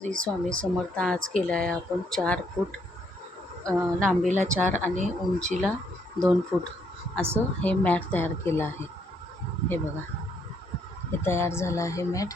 श्री स्वामी समर्थ आज केला आहे आपण चार फूट लांबीला चार आणि उंचीला दोन फूट. असं हे मॅट तयार केलं आहे. हे बघा. हे तयार झालं आहे मॅट.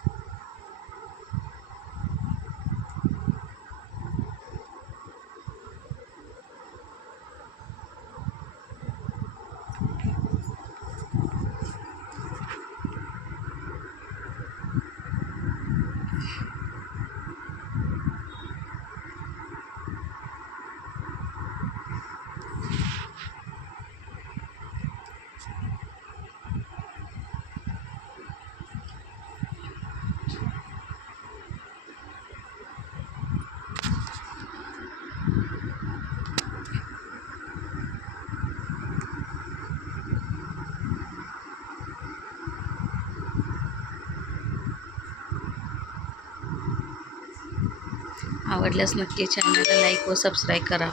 आवडल्यास नक्की चॅनलला लाईक व सबस्क्राईब करा.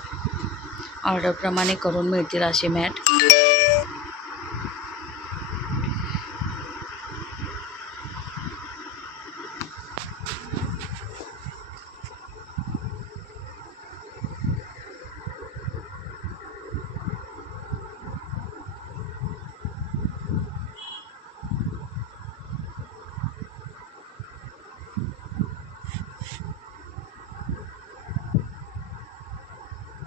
ऑर्डरप्रमाणे करून मिळतील असे मॅट.